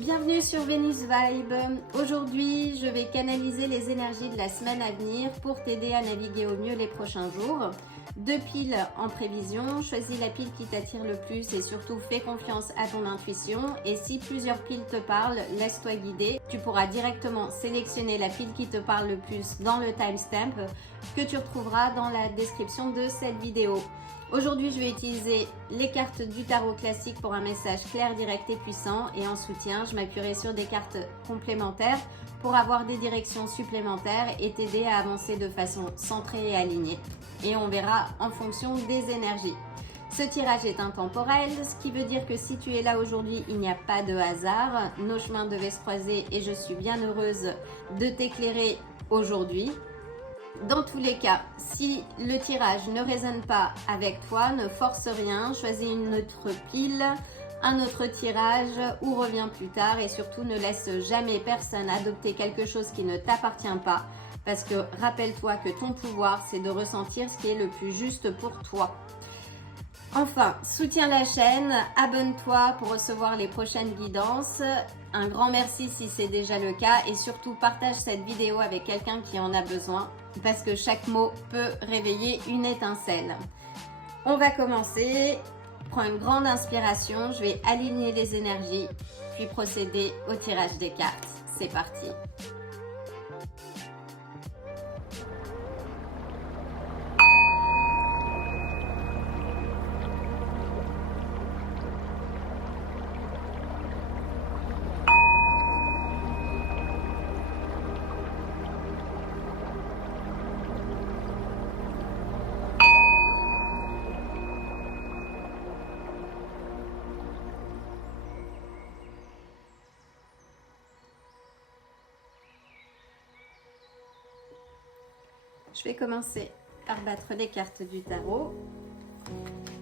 Bienvenue sur Venus Vibe. Aujourd'hui, je vais canaliser les énergies de la semaine à venir pour t'aider à naviguer au mieux les prochains jours. 2 piles en prévision, choisis la pile qui t'attire le plus et surtout fais confiance à ton intuition. Et si plusieurs piles te parlent, laisse-toi guider. Tu pourras directement sélectionner la pile qui te parle le plus dans le timestamp que tu retrouveras dans la description de cette vidéo. Aujourd'hui, je vais utiliser les cartes du tarot classique pour un message clair, direct et puissant. Et en soutien, je m'appuierai sur des cartes complémentaires pour avoir des directions supplémentaires et t'aider à avancer de façon centrée et alignée. Et on verra en fonction des énergies. Ce tirage est intemporel, ce qui veut dire que si tu es là aujourd'hui, il n'y a pas de hasard. Nos chemins devaient se croiser et je suis bien heureuse de t'éclairer aujourd'hui. Dans tous les cas, si le tirage ne résonne pas avec toi, ne force rien, choisis une autre pile, un autre tirage ou reviens plus tard et surtout ne laisse jamais personne adopter quelque chose qui ne t'appartient pas parce que rappelle-toi que ton pouvoir c'est de ressentir ce qui est le plus juste pour toi. Enfin, soutiens la chaîne, abonne-toi pour recevoir les prochaines guidances. Un grand merci si c'est déjà le cas et surtout partage cette vidéo avec quelqu'un qui en a besoin parce que chaque mot peut réveiller une étincelle. On va commencer. Prends une grande inspiration, je vais aligner les énergies puis procéder au tirage des cartes. C'est parti. Je vais commencer par battre les cartes du tarot.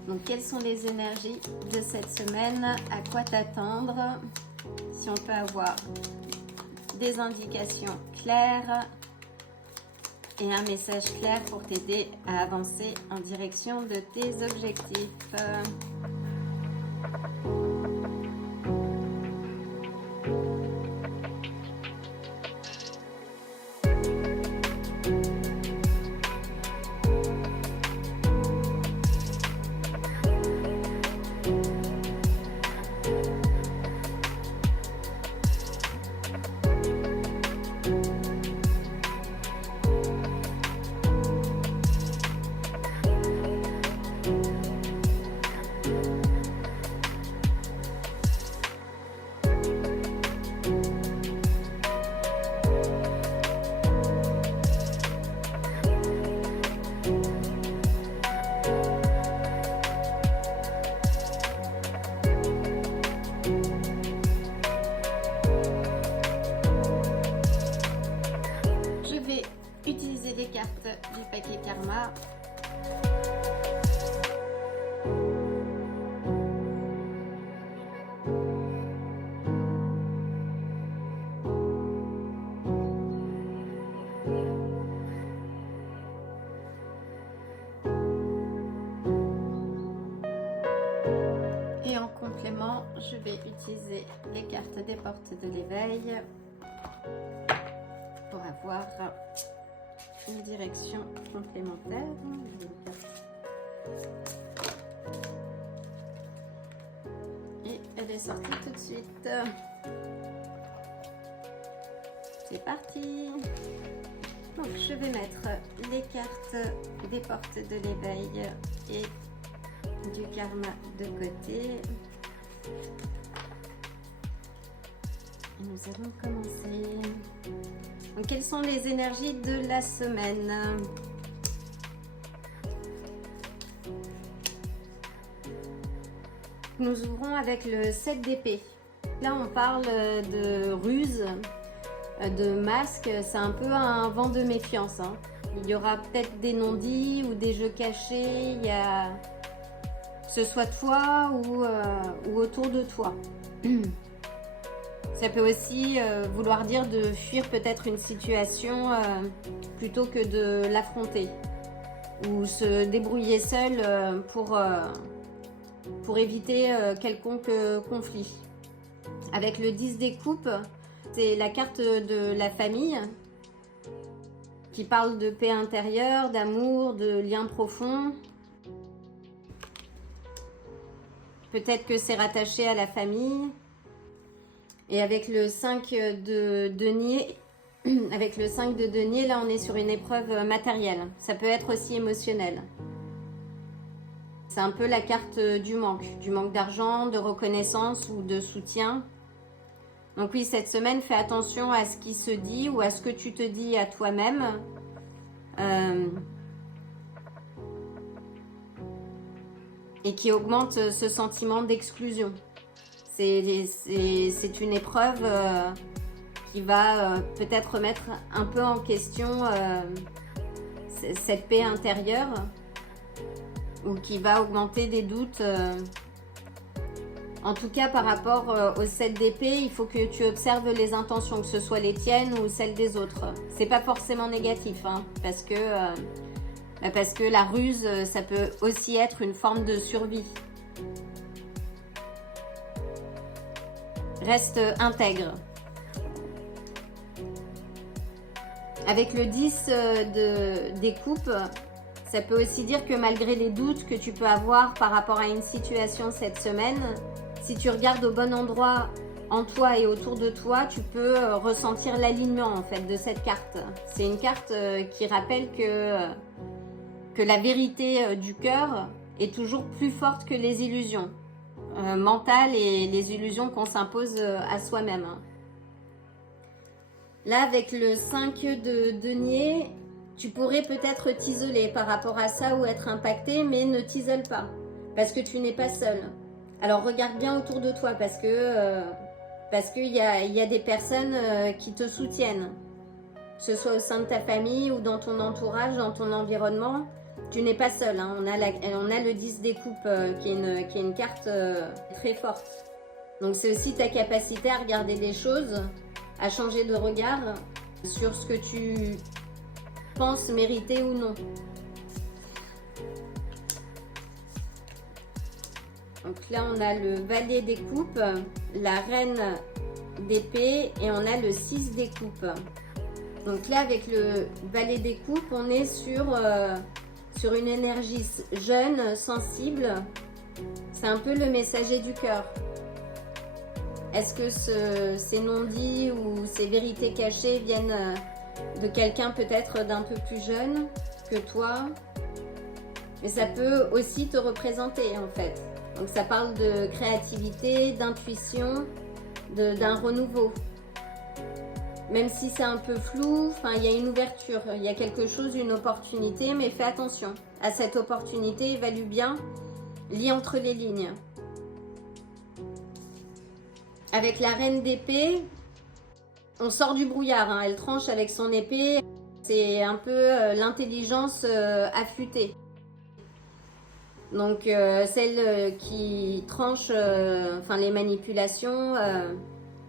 Donc, quelles sont les énergies de cette semaine? À quoi t'attendre? Si on peut avoir des indications claires et un message clair pour t'aider à avancer en direction de tes objectifs. Utiliser les cartes du paquet Karma. Et en complément, je vais utiliser les cartes des portes de l'éveil pour avoir une direction complémentaire. Et elle est sortie tout de suite. C'est parti. Donc je vais mettre les cartes des portes de l'éveil et du karma de côté. Et nous allons commencer. Donc, quelles sont les énergies de la semaine? Nous ouvrons avec le 7 d'épée. Là, on parle de ruse, de masque. C'est un peu un vent de méfiance. Il y aura peut-être des non-dits ou des jeux cachés. Il y a... que ce soit toi ou autour de toi. Ça peut aussi vouloir dire de fuir peut-être une situation plutôt que de l'affronter ou se débrouiller seul pour éviter quelconque conflit. Avec le 10 des coupes, c'est la carte de la famille qui parle de paix intérieure, d'amour, de liens profonds. Peut-être que c'est rattaché à la famille. Et avec le 5 de denier, là on est sur une épreuve matérielle. Ça peut être aussi émotionnel. C'est un peu la carte du manque d'argent, de reconnaissance ou de soutien. Donc oui, cette semaine, fais attention à ce qui se dit ou à ce que tu te dis à toi-même. Et qui augmente ce sentiment d'exclusion. C'est une épreuve qui va peut-être remettre un peu en question cette paix intérieure ou qui va augmenter des doutes. En tout cas, par rapport au 7 d'épée, il faut que tu observes les intentions, que ce soit les tiennes ou celles des autres. C'est pas forcément négatif, hein, parce que la ruse, ça peut aussi être une forme de survie. Reste intègre. Avec le 10 des coupes, ça peut aussi dire que malgré les doutes que tu peux avoir par rapport à une situation cette semaine, si tu regardes au bon endroit en toi et autour de toi, tu peux ressentir l'alignement en fait de cette carte. C'est une carte qui rappelle que la vérité du cœur est toujours plus forte que les illusions mentales et les illusions qu'on s'impose à soi-même. Là, avec le 5 de denier, tu pourrais peut-être t'isoler par rapport à ça ou être impacté, mais ne t'isole pas, parce que tu n'es pas seul. Alors regarde bien autour de toi, parce qu'il y a des personnes qui te soutiennent, que ce soit au sein de ta famille ou dans ton entourage, dans ton environnement. Tu n'es pas seul, hein. On a le 10 des coupes qui est une carte très forte. Donc c'est aussi ta capacité à regarder les choses, à changer de regard sur ce que tu penses mériter ou non. Donc là on a le valet des coupes, la reine d'épée et on a le 6 des coupes. Donc là avec le valet des coupes, on est sur une énergie jeune, sensible. C'est un peu le messager du cœur. Est-ce que ces non-dits ou ces vérités cachées viennent de quelqu'un peut-être d'un peu plus jeune que toi? Mais ça peut aussi te représenter en fait. Donc ça parle de créativité, d'intuition, d'un renouveau. Même si c'est un peu flou, il y a une ouverture, il y a quelque chose, une opportunité, mais fais attention à cette opportunité, évalue bien, lis entre les lignes. Avec la reine d'épée, on sort du brouillard, hein, elle tranche avec son épée, c'est un peu l'intelligence affûtée. Donc celle qui tranche les manipulations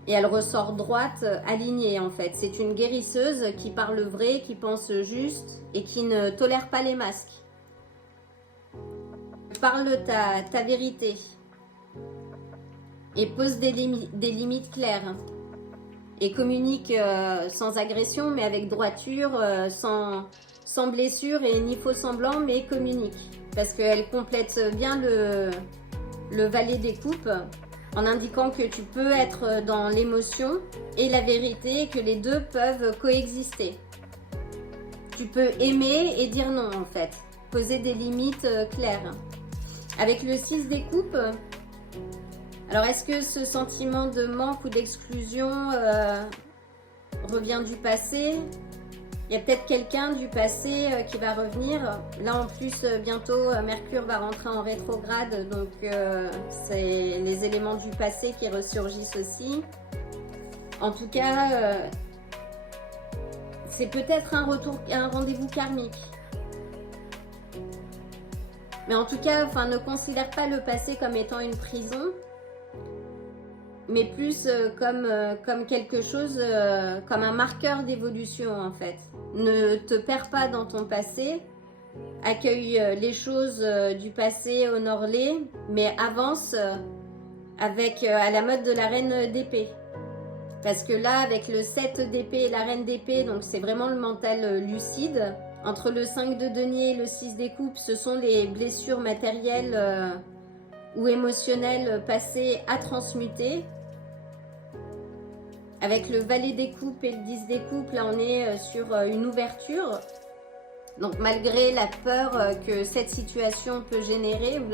et elle ressort droite, alignée en fait. C'est une guérisseuse qui parle vrai, qui pense juste et qui ne tolère pas les masques. Parle ta vérité et pose des limites claires et communique sans agression mais avec droiture, sans blessure et ni faux semblant, mais communique parce qu'elle complète bien le valet des coupes en indiquant que tu peux être dans l'émotion et la vérité et que les deux peuvent coexister. Tu peux aimer et dire non en fait, poser des limites claires. Avec le 6 des coupes, alors est-ce que ce sentiment de manque ou d'exclusion revient du passé? Il y a peut-être quelqu'un du passé qui va revenir. Là en plus bientôt Mercure va rentrer en rétrograde, donc c'est les éléments du passé qui ressurgissent aussi. En tout cas, c'est peut-être un rendez-vous karmique. Mais en tout cas, ne considère pas le passé comme étant une prison, mais plus comme quelque chose, comme un marqueur d'évolution en fait. Ne te perds pas dans ton passé, accueille les choses du passé, honore-les, mais avance avec à la mode de la reine d'épée. Parce que là, avec le 7 d'épée et la reine d'épée, donc c'est vraiment le mental lucide. Entre le 5 de denier et le 6 des coupes, ce sont les blessures matérielles ou émotionnelles passées à transmuter. Avec le valet des coupes et le 10 des coupes, là on est sur une ouverture. Donc malgré la peur que cette situation peut générer ou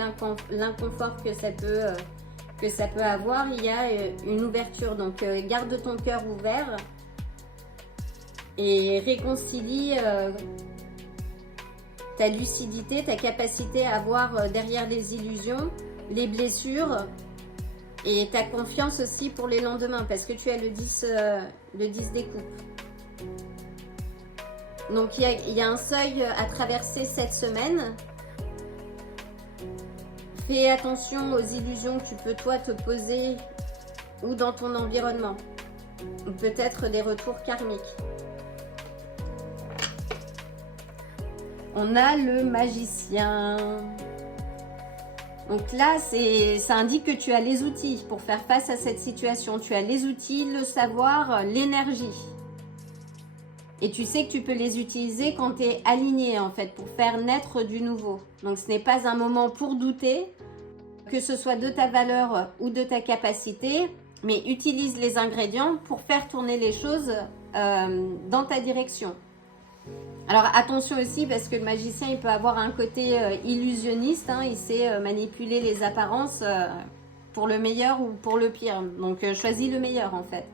l'inconfort que ça peut avoir, il y a une ouverture. Donc garde ton cœur ouvert et réconcilie ta lucidité, ta capacité à voir derrière les illusions, les blessures et ta confiance aussi pour les lendemains parce que tu as le 10 des coupes. Donc il y a un seuil à traverser cette semaine. Fais attention aux illusions que tu peux toi te poser ou dans ton environnement. Ou peut-être des retours karmiques. On a le magicien. Donc là, ça indique que tu as les outils pour faire face à cette situation. Tu as les outils, le savoir, l'énergie. Et tu sais que tu peux les utiliser quand tu es aligné en fait pour faire naître du nouveau. Donc ce n'est pas un moment pour douter, que ce soit de ta valeur ou de ta capacité, mais utilise les ingrédients pour faire tourner les choses dans ta direction. Alors attention aussi parce que le magicien il peut avoir un côté illusionniste, hein, il sait manipuler les apparences pour le meilleur ou pour le pire. Donc choisis le meilleur en fait.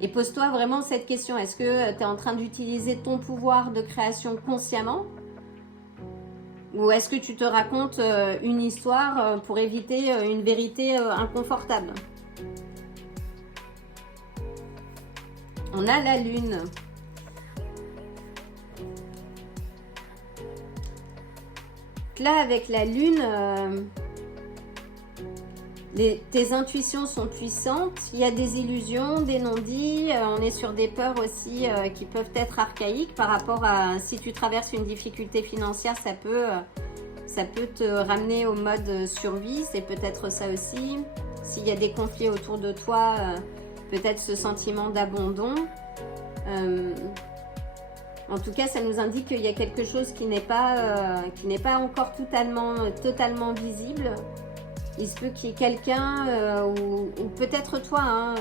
Et pose-toi vraiment cette question, est-ce que tu es en train d'utiliser ton pouvoir de création consciemment? Ou est-ce que tu te racontes une histoire pour éviter une vérité inconfortable? On a la lune. Là, avec la lune, tes intuitions sont puissantes, il y a des illusions, des non-dits, on est sur des peurs aussi qui peuvent être archaïques par rapport à si tu traverses une difficulté financière, ça peut te ramener au mode survie, c'est peut-être ça aussi. S'il y a des conflits autour de toi, peut-être ce sentiment d'abandon. En tout cas, ça nous indique qu'il y a quelque chose qui n'est pas encore totalement visible. Il se peut qu'il y ait quelqu'un, ou peut-être toi, hein,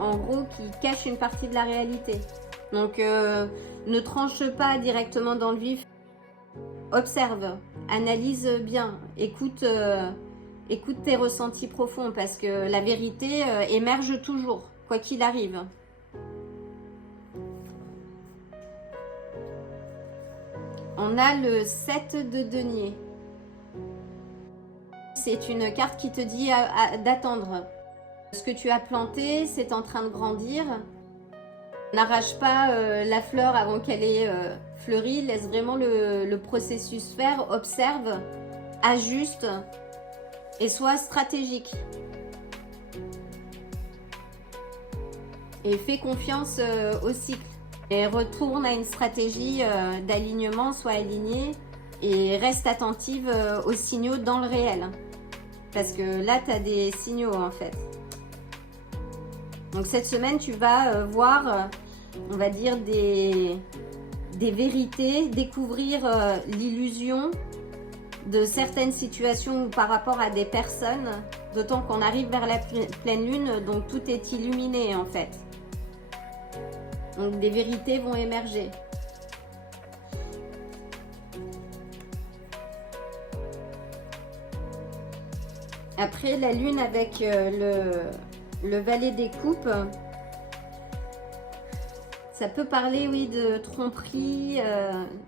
en gros, qui cache une partie de la réalité. Donc, ne tranche pas directement dans le vif. Observe, analyse bien, écoute tes ressentis profonds parce que la vérité émerge toujours, quoi qu'il arrive. On a le 7 de denier. C'est une carte qui te dit d'attendre. Ce que tu as planté, c'est en train de grandir. N'arrache pas la fleur avant qu'elle ait fleuri. Laisse vraiment le processus faire. Observe, ajuste et sois stratégique. Et fais confiance au cycle. Et retourne à une stratégie d'alignement, sois aligné et reste attentive aux signaux dans le réel. Parce que là, tu as des signaux en fait. Donc cette semaine, tu vas voir, on va dire, des vérités, découvrir l'illusion de certaines situations par rapport à des personnes. D'autant qu'on arrive vers la pleine lune, donc tout est illuminé en fait. Donc des vérités vont émerger. Après la lune avec le valet des coupes, ça peut parler, oui, de tromperie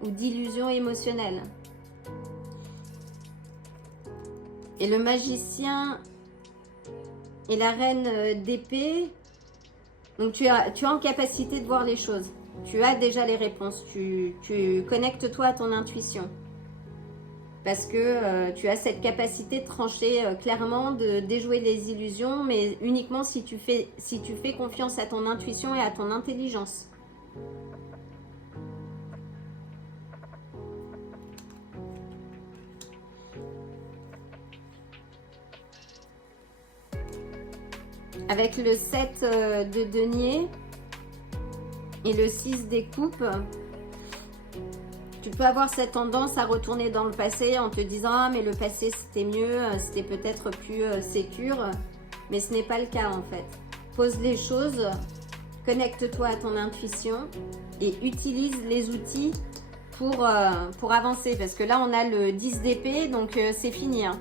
ou d'illusion émotionnelle. Et le magicien et la reine d'épée, donc tu es en capacité de voir les choses. Tu as déjà les réponses. Tu connectes-toi à ton intuition. Parce que tu as cette capacité de trancher clairement, de déjouer les illusions, mais uniquement si tu fais confiance à ton intuition et à ton intelligence. Avec le 7 de denier et le 6 des coupes, tu peux avoir cette tendance à retourner dans le passé en te disant « Ah, mais le passé c'était mieux, c'était peut-être plus sécure ». Mais ce n'est pas le cas en fait. Pose les choses, connecte-toi à ton intuition et utilise les outils pour avancer. Parce que là, on a le 10 d'épée, donc c'est fini. Hein.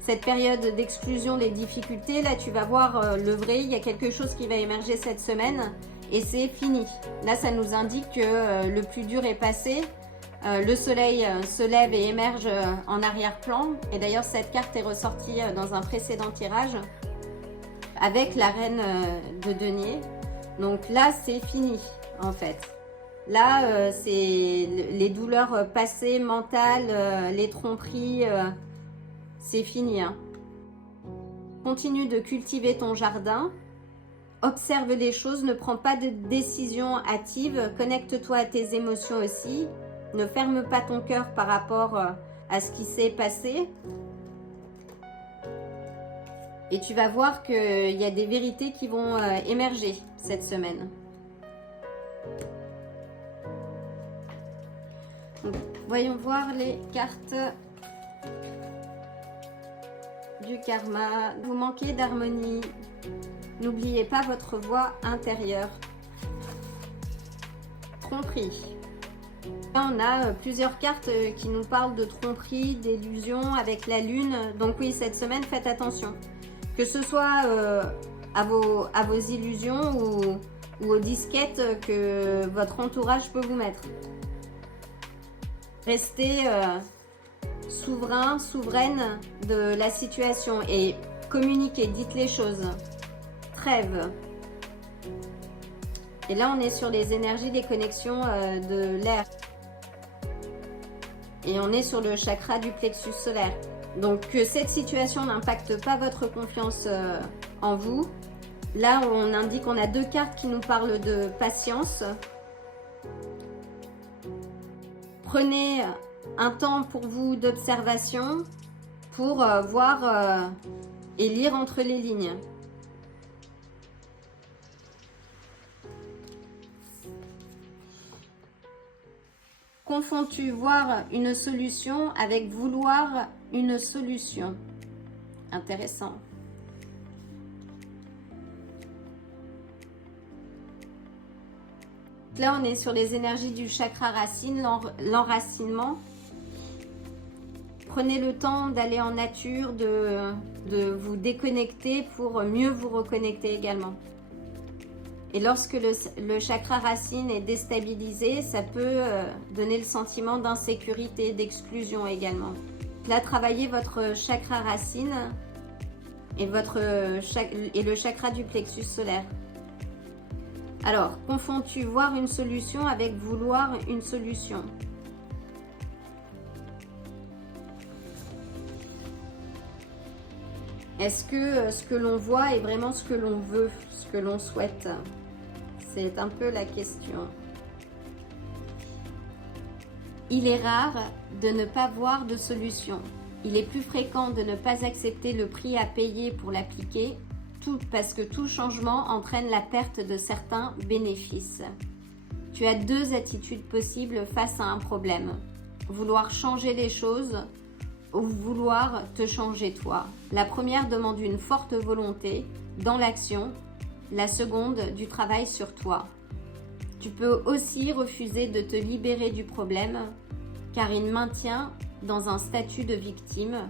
Cette période d'exclusion des difficultés, là, tu vas voir le vrai. Il y a quelque chose qui va émerger cette semaine et c'est fini. Là, ça nous indique que le plus dur est passé. Le soleil se lève et émerge en arrière-plan. Et d'ailleurs, cette carte est ressortie dans un précédent tirage avec la reine de denier. Donc là, c'est fini, en fait. Là, c'est les douleurs passées, mentales, les tromperies, c'est fini. Hein. Continue de cultiver ton jardin. Observe les choses, ne prends pas de décision hâtive. Connecte-toi à tes émotions aussi. Ne ferme pas ton cœur par rapport à ce qui s'est passé. Et tu vas voir qu'il y a des vérités qui vont émerger cette semaine. Donc, voyons voir les cartes du karma. Vous manquez d'harmonie. N'oubliez pas votre voix intérieure. Tromperie. Là, on a plusieurs cartes qui nous parlent de tromperie, d'illusion avec la lune. Donc oui, cette semaine, faites attention. Que ce soit à vos illusions ou aux disquettes que votre entourage peut vous mettre. Restez souverain, souveraine de la situation et communiquez, dites les choses. Trêve. Et là, on est sur les énergies des connexions de l'air. Et on est sur le chakra du plexus solaire. Donc, que cette situation n'impacte pas votre confiance en vous. Là, on indique qu'on a deux cartes qui nous parlent de patience. Prenez un temps pour vous d'observation pour voir et lire entre les lignes. Confonds-tu voir une solution avec vouloir une solution? Intéressant. Là, on est sur les énergies du chakra racine, l'enracinement. Prenez le temps d'aller en nature, de vous déconnecter pour mieux vous reconnecter également. Et lorsque le chakra racine est déstabilisé, ça peut donner le sentiment d'insécurité, d'exclusion également. Là, travaillez votre chakra racine et le chakra du plexus solaire. Alors, confonds-tu voir une solution avec vouloir une solution? Est-ce que ce que l'on voit est vraiment ce que l'on veut, ce que l'on souhaite? C'est un peu la question. Il est rare de ne pas voir de solution. Il est plus fréquent de ne pas accepter le prix à payer pour l'appliquer, parce que tout changement entraîne la perte de certains bénéfices. Tu as deux attitudes possibles face à un problème. Vouloir changer les choses ou vouloir te changer toi. La première demande une forte volonté dans l'action, la seconde du travail sur toi. Tu peux aussi refuser de te libérer du problème car il maintient dans un statut de victime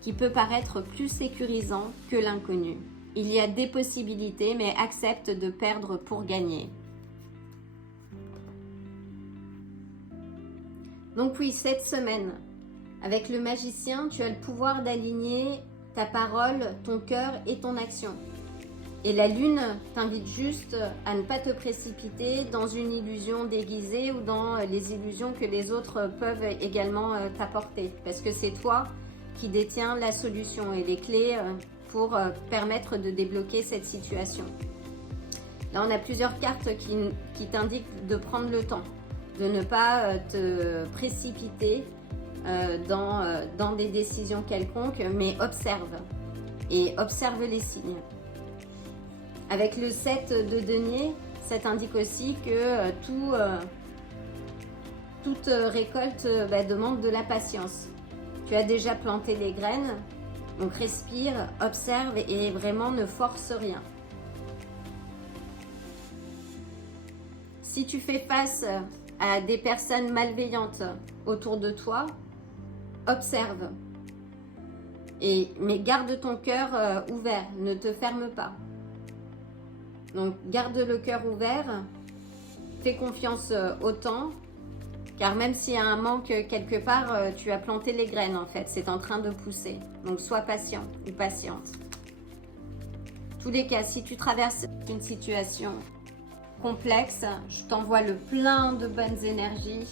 qui peut paraître plus sécurisant que l'inconnu. Il y a des possibilités, mais accepte de perdre pour gagner. Donc oui, cette semaine, avec le magicien, tu as le pouvoir d'aligner ta parole, ton cœur et ton action. Et la lune t'invite juste à ne pas te précipiter dans une illusion déguisée ou dans les illusions que les autres peuvent également t'apporter. Parce que c'est toi qui détiens la solution et les clés pour permettre de débloquer cette situation. Là, on a plusieurs cartes qui t'indiquent de prendre le temps, de ne pas te précipiter dans des décisions quelconques, mais observe les signes. Avec le 7 de denier, ça t'indique aussi que toute récolte demande de la patience. Tu as déjà planté les graines, donc respire, observe et vraiment ne force rien. Si tu fais face à des personnes malveillantes autour de toi, observe. Mais garde ton cœur ouvert, ne te ferme pas. Donc garde le cœur ouvert, fais confiance au temps, car même s'il y a un manque quelque part, tu as planté les graines en fait, c'est en train de pousser. Donc sois patient ou patiente. Tous les cas, si tu traverses une situation complexe, je t'envoie le plein de bonnes énergies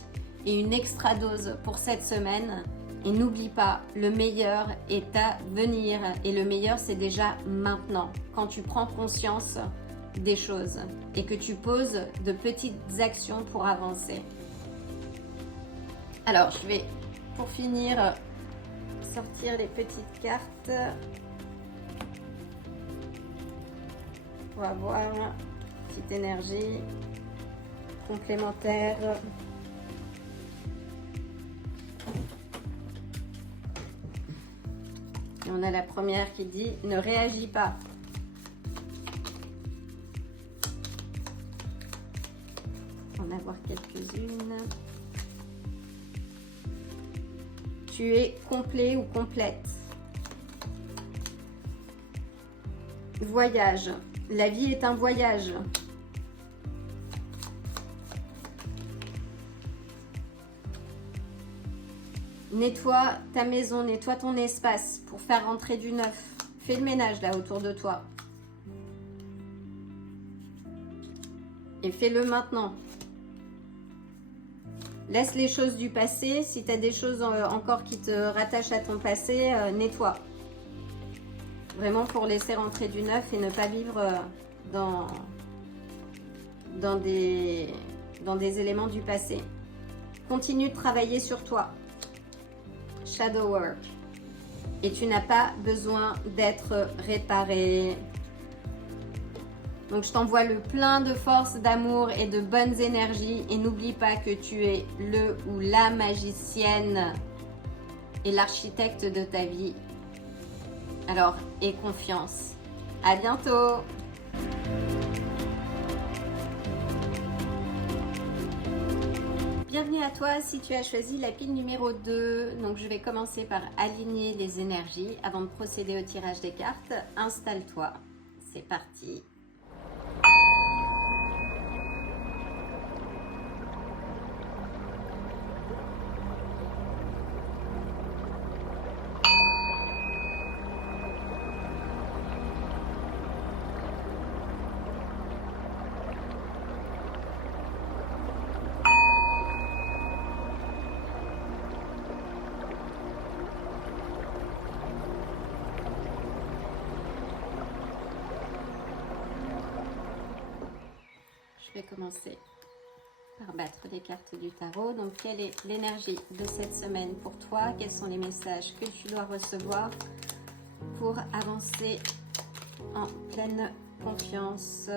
et une extra dose pour cette semaine. Et n'oublie pas, le meilleur est à venir. Et le meilleur, c'est déjà maintenant, quand tu prends conscience des choses et que tu poses de petites actions pour avancer. Alors, je vais, pour finir, sortir les petites cartes pour avoir une petite énergie complémentaire. Et on a la première qui dit « Ne réagis pas ». On va en avoir quelques-unes. Tu es complet ou complète. Voyage. La vie est un voyage. Nettoie ta maison, nettoie ton espace pour faire rentrer du neuf. Fais le ménage là autour de toi. Et fais-le maintenant. Laisse les choses du passé. Si tu as des choses encore qui te rattachent à ton passé, nettoie. Vraiment pour laisser rentrer du neuf et ne pas vivre dans des éléments du passé. Continue de travailler sur toi. Shadow work. Et tu n'as pas besoin d'être réparé. Donc je t'envoie le plein de force, d'amour et de bonnes énergies. Et n'oublie pas que tu es le ou la magicienne et l'architecte de ta vie. Alors, aie confiance. À bientôt! Bienvenue à toi si tu as choisi la pile numéro 2. Donc je vais commencer par aligner les énergies avant de procéder au tirage des cartes. Installe-toi. C'est parti. Je vais commencer par battre les cartes du tarot. Donc, quelle est l'énergie de cette semaine pour toi? Quels sont les messages que tu dois recevoir pour avancer en pleine confiance?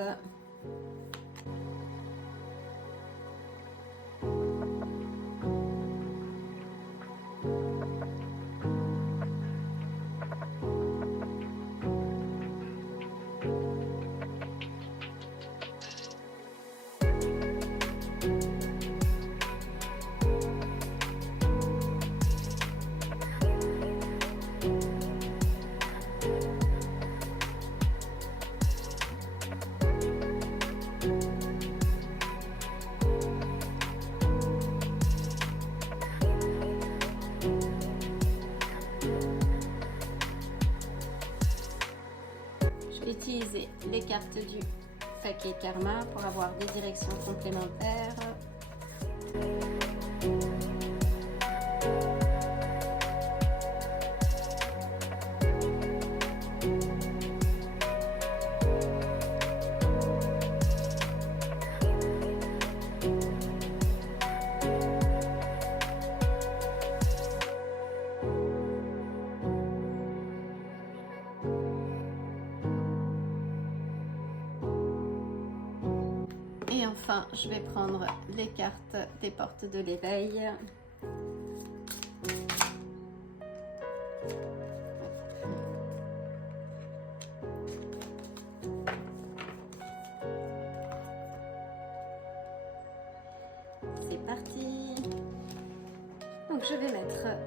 Utiliser les cartes du Sacré Karma pour avoir des directions complémentaires. enfin, je vais prendre les cartes des portes de l'éveil. C'est parti. Donc je vais mettre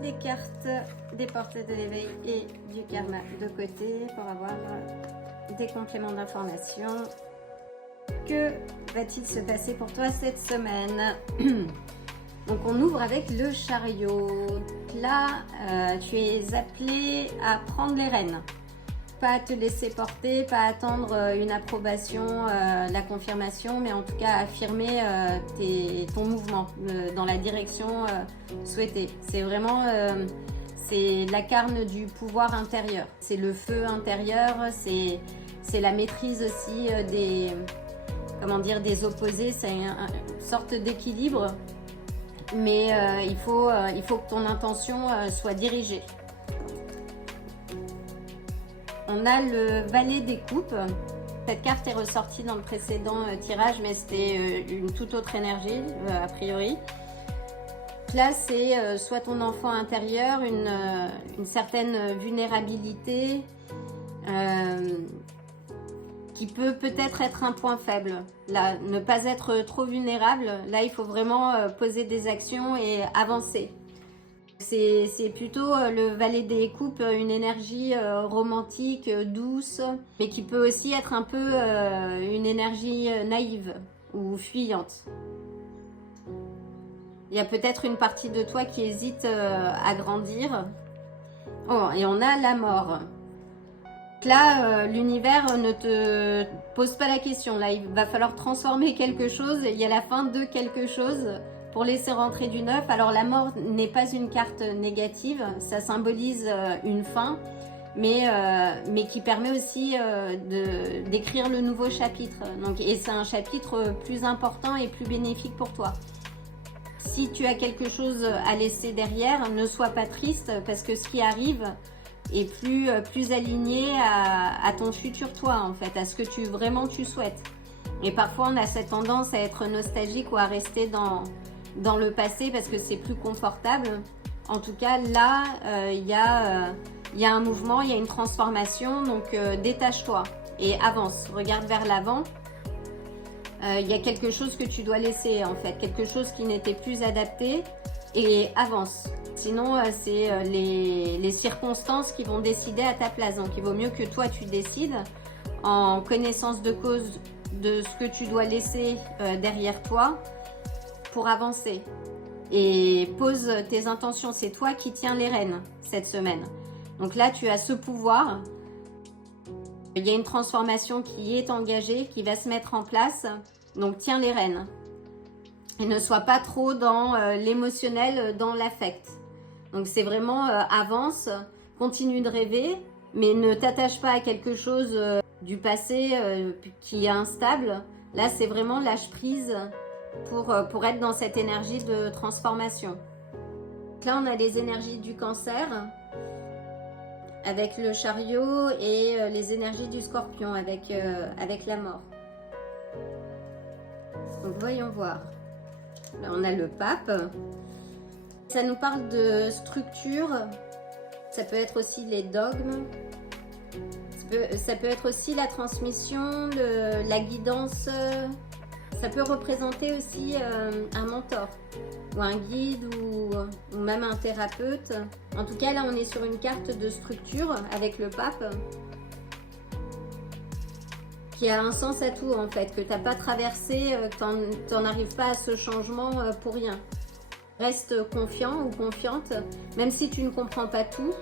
les cartes des portes de l'éveil et du karma de côté pour avoir des compléments d'information. Que va-t-il se passer pour toi cette semaine? Donc on ouvre avec le chariot. Là, tu es appelé à prendre les rênes. Pas à te laisser porter, pas attendre une approbation, la confirmation, mais en tout cas affirmer ton mouvement dans la direction souhaitée. C'est vraiment c'est la carne du pouvoir intérieur. C'est le feu intérieur, c'est la maîtrise aussi des opposés. C'est une sorte d'équilibre, mais il faut que ton intention soit dirigée. On a le valet des coupes. Cette carte est ressortie dans le précédent tirage, mais c'était une toute autre énergie, a priori. Là, c'est soit ton enfant intérieur, une certaine vulnérabilité qui peut peut-être être un point faible. Là, ne pas être trop vulnérable, là, il faut vraiment poser des actions et avancer. C'est plutôt le valet des coupes, une énergie romantique, douce, mais qui peut aussi être un peu une énergie naïve ou fuyante. Il y a peut-être une partie de toi qui hésite à grandir. Oh, et on a la mort. Là, l'univers ne te pose pas la question. Là, il va falloir transformer quelque chose. Il y a la fin de quelque chose pour laisser rentrer du neuf. Alors la mort n'est pas une carte négative, ça symbolise une fin, mais qui permet aussi d'écrire le nouveau chapitre. Donc, et c'est un chapitre plus important et plus bénéfique pour toi. Si tu as quelque chose à laisser derrière, ne sois pas triste parce que ce qui arrive est plus aligné à ton futur toi, en fait, à ce que vraiment tu souhaites. Et parfois on a cette tendance à être nostalgique ou à rester dans le passé parce que c'est plus confortable. En tout cas, là, il y a un mouvement, il y a une transformation, donc détache-toi et avance, regarde vers l'avant. Il y a quelque chose que tu dois laisser, en fait, quelque chose qui n'était plus adapté, et avance. Sinon, c'est les circonstances qui vont décider à ta place. Donc, il vaut mieux que toi, tu décides en connaissance de cause de ce que tu dois laisser derrière toi pour avancer. Et pose tes intentions. C'est toi qui tiens les rênes cette semaine. Donc là, tu as ce pouvoir. Il y a une transformation qui est engagée, qui va se mettre en place. Donc, tiens les rênes. Et ne sois pas trop dans l'émotionnel, dans l'affect. Donc, c'est vraiment avance, continue de rêver, mais ne t'attache pas à quelque chose du passé qui est instable. Là, c'est vraiment lâche prise pour être dans cette énergie de transformation. Donc là, on a les énergies du cancer avec le chariot et les énergies du scorpion avec la mort. Donc, voyons voir. Là, on a le pape. Ça nous parle de structure. Ça peut être aussi les dogmes. Ça peut être aussi la transmission, la guidance. Ça peut représenter aussi un mentor ou un guide ou même un thérapeute. En tout cas, là, on est sur une carte de structure avec le pape qui a un sens à tout, en fait, que tu n'as pas traversé, que tu n'en arrives pas à ce changement pour rien. Reste confiant ou confiante, même si tu ne comprends pas tout.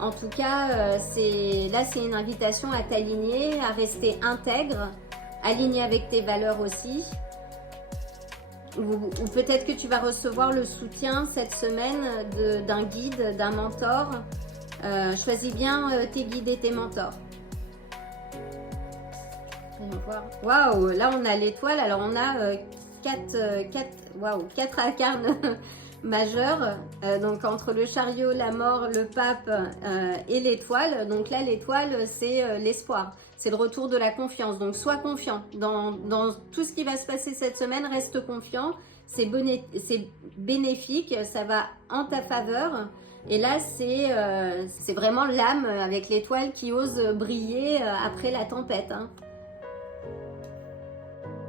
En tout cas, c'est une invitation à t'aligner, à rester intègre, aligné avec tes valeurs aussi. Ou peut-être que tu vas recevoir le soutien cette semaine d'un guide, d'un mentor. Choisis bien tes guides et tes mentors. Waouh, là on a l'étoile. Alors on a 4 arcanes majeurs, donc entre le chariot, la mort, le pape et l'étoile. Donc là, l'étoile, c'est l'espoir, c'est le retour de la confiance. Donc sois confiant dans tout ce qui va se passer cette semaine, reste confiant, c'est bénéfique, ça va en ta faveur. Et là, c'est vraiment l'âme avec l'étoile qui ose briller après la tempête, hein.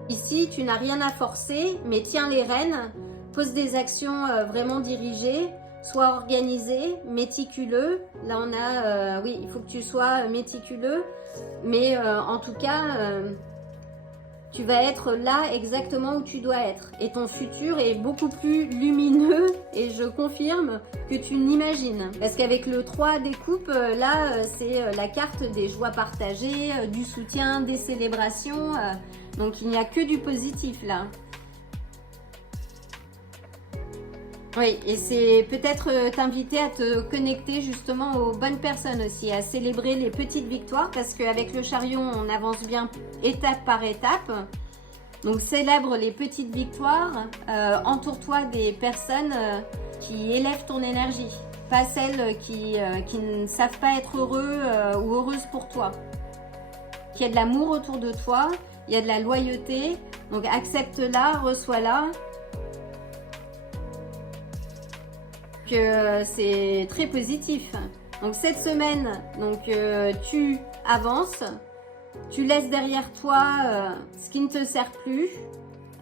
Ici, tu n'as rien à forcer, mais tiens les rênes, pose des actions vraiment dirigées, sois organisé, méticuleux. Là, on a, oui, il faut que tu sois méticuleux, mais en tout cas, tu vas être là exactement où tu dois être. Et ton futur est beaucoup plus lumineux, et je confirme que tu n'imagines. Parce qu'avec le 3 des coupes, là, c'est la carte des joies partagées, du soutien, des célébrations. Donc, il n'y a que du positif là. Oui, et c'est peut-être t'inviter à te connecter justement aux bonnes personnes aussi, à célébrer les petites victoires, parce qu'avec le chariot, on avance bien étape par étape. Donc célèbre les petites victoires, entoure-toi des personnes qui élèvent ton énergie, pas celles qui ne savent pas être heureux ou heureuses pour toi. Il y a de l'amour autour de toi, il y a de la loyauté, donc accepte-la, reçois-la. Que c'est très positif. Donc cette semaine, donc tu avances, tu laisses derrière toi ce qui ne te sert plus,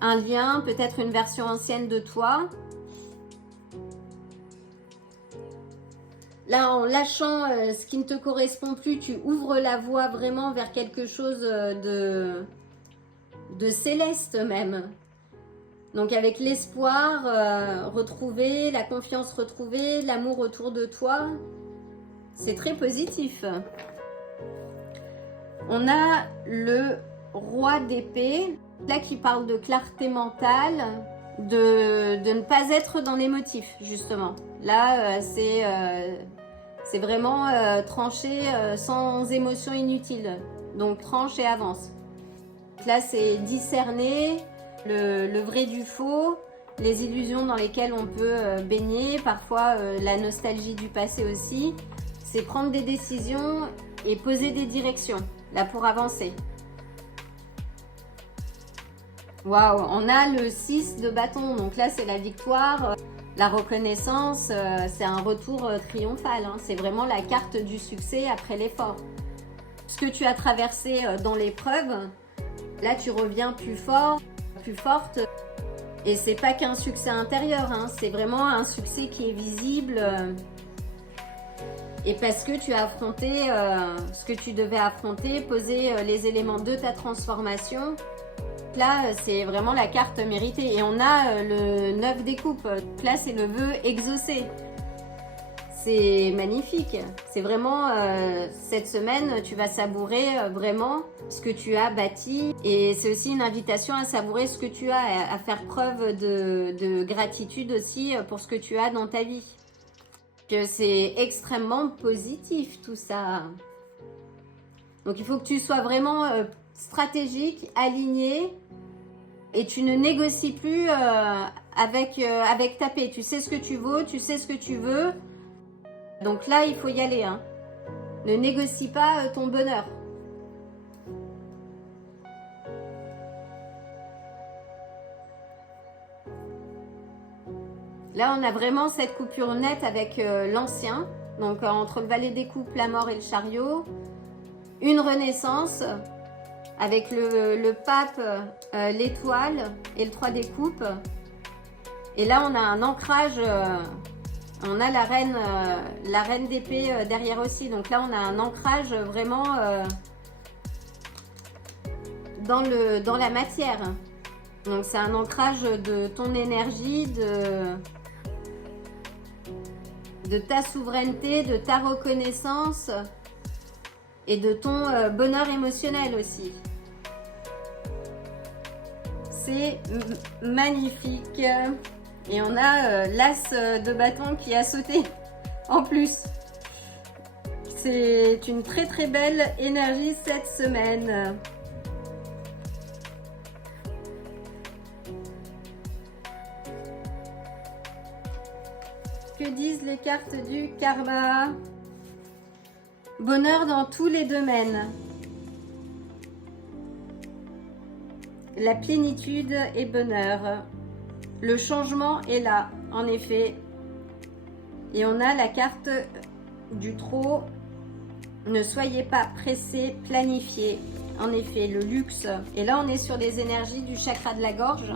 un lien, peut-être une version ancienne de toi. Là, en lâchant ce qui ne te correspond plus, tu ouvres la voie vraiment vers quelque chose de céleste même. Donc avec l'espoir retrouvé, la confiance retrouvée, l'amour autour de toi, c'est très positif. On a le roi d'épée, là qui parle de clarté mentale, de ne pas être dans l'émotif justement. Là c'est vraiment trancher sans émotion inutile. Donc tranche et avance. Là c'est discerner le vrai du faux, les illusions dans lesquelles on peut baigner, parfois la nostalgie du passé aussi. C'est prendre des décisions et poser des directions, là pour avancer. Waouh, on a le 6 de bâton, donc là c'est la victoire, la reconnaissance, c'est un retour triomphal, hein. C'est vraiment la carte du succès après l'effort. Ce que tu as traversé dans l'épreuve, là tu reviens plus fort, plus forte, et c'est pas qu'un succès intérieur, hein, c'est vraiment un succès qui est visible, et parce que tu as affronté ce que tu devais affronter, poser les éléments de ta transformation. Là c'est vraiment la carte méritée, et on a le 9 des coupes, là c'est le vœu exaucé. C'est magnifique, c'est vraiment cette semaine tu vas savourer vraiment ce que tu as bâti, et c'est aussi une invitation à savourer ce que tu as, à faire preuve de gratitude aussi pour ce que tu as dans ta vie. Que c'est extrêmement positif tout ça. Donc il faut que tu sois vraiment stratégique, aligné, et tu ne négocies plus avec ta paix. Tu sais ce que tu vaux, tu sais ce que tu veux. Donc là, il faut y aller, hein. Ne négocie pas ton bonheur. Là, on a vraiment cette coupure nette avec l'ancien. Donc entre le valet des coupes, la mort et le chariot. Une renaissance avec le pape, l'étoile et le 3 des coupes. Et là, on a un ancrage... on a la reine d'épée derrière aussi. Donc là, on a un ancrage vraiment dans la matière. Donc c'est un ancrage de ton énergie, de ta souveraineté, de ta reconnaissance et de ton bonheur émotionnel aussi. C'est magnifique. Et on a l'as de bâton qui a sauté en plus. C'est une très très belle énergie cette semaine. Que disent les cartes du karma? Bonheur dans tous les domaines. La plénitude et bonheur. Le changement est là, en effet. Et on a la carte du trot. Ne soyez pas pressés, planifiez. En effet, le luxe. Et là, on est sur les énergies du chakra de la gorge.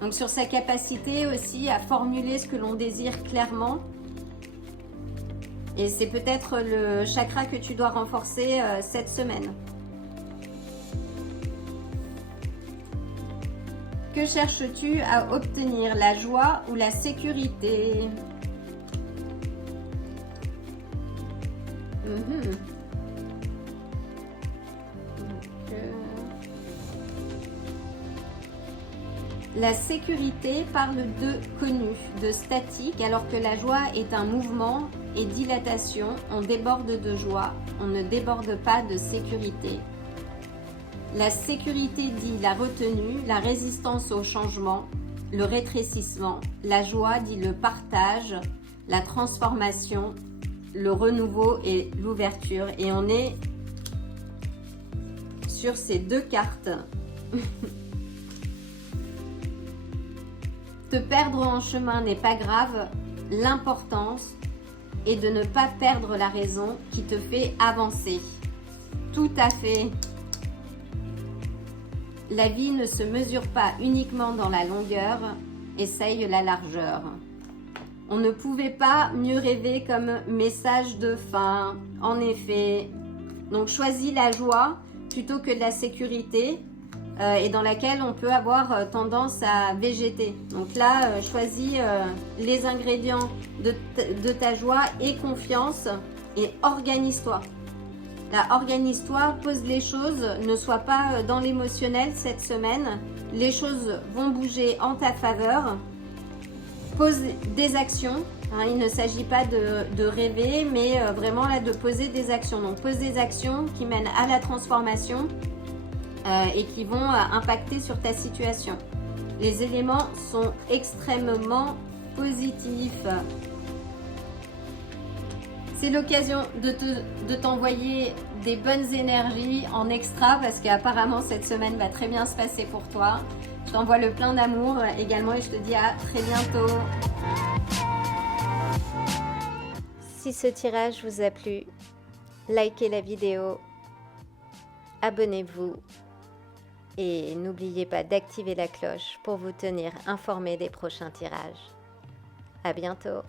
Donc sur sa capacité aussi à formuler ce que l'on désire clairement. Et c'est peut-être le chakra que tu dois renforcer cette semaine. Que cherches-tu à obtenir? La joie ou la sécurité? La sécurité parle de connu, de statique, alors que la joie est un mouvement et dilatation. On déborde de joie, on ne déborde pas de sécurité. La sécurité dit la retenue, la résistance au changement, le rétrécissement. La joie dit le partage, la transformation, le renouveau et l'ouverture. Et on est sur ces deux cartes. Te perdre en chemin n'est pas grave. L'importance est de ne pas perdre la raison qui te fait avancer. Tout à fait. La vie ne se mesure pas uniquement dans la longueur, essaye la largeur. On ne pouvait pas mieux rêver comme message de fin, en effet. Donc choisis la joie plutôt que la sécurité et dans laquelle on peut avoir tendance à végéter. Donc là, choisis les ingrédients de ta joie et confiance et organise-toi. Là, organise-toi, pose les choses, ne sois pas dans l'émotionnel cette semaine. Les choses vont bouger en ta faveur. Pose des actions. Hein, il ne s'agit pas de rêver, mais vraiment là de poser des actions. Donc pose des actions qui mènent à la transformation et qui vont impacter sur ta situation. Les éléments sont extrêmement positifs. C'est l'occasion de t'envoyer des bonnes énergies en extra parce qu'apparemment cette semaine va très bien se passer pour toi. Je t'envoie le plein d'amour également et je te dis à très bientôt. Si ce tirage vous a plu, likez la vidéo, abonnez-vous et n'oubliez pas d'activer la cloche pour vous tenir informé des prochains tirages. À bientôt.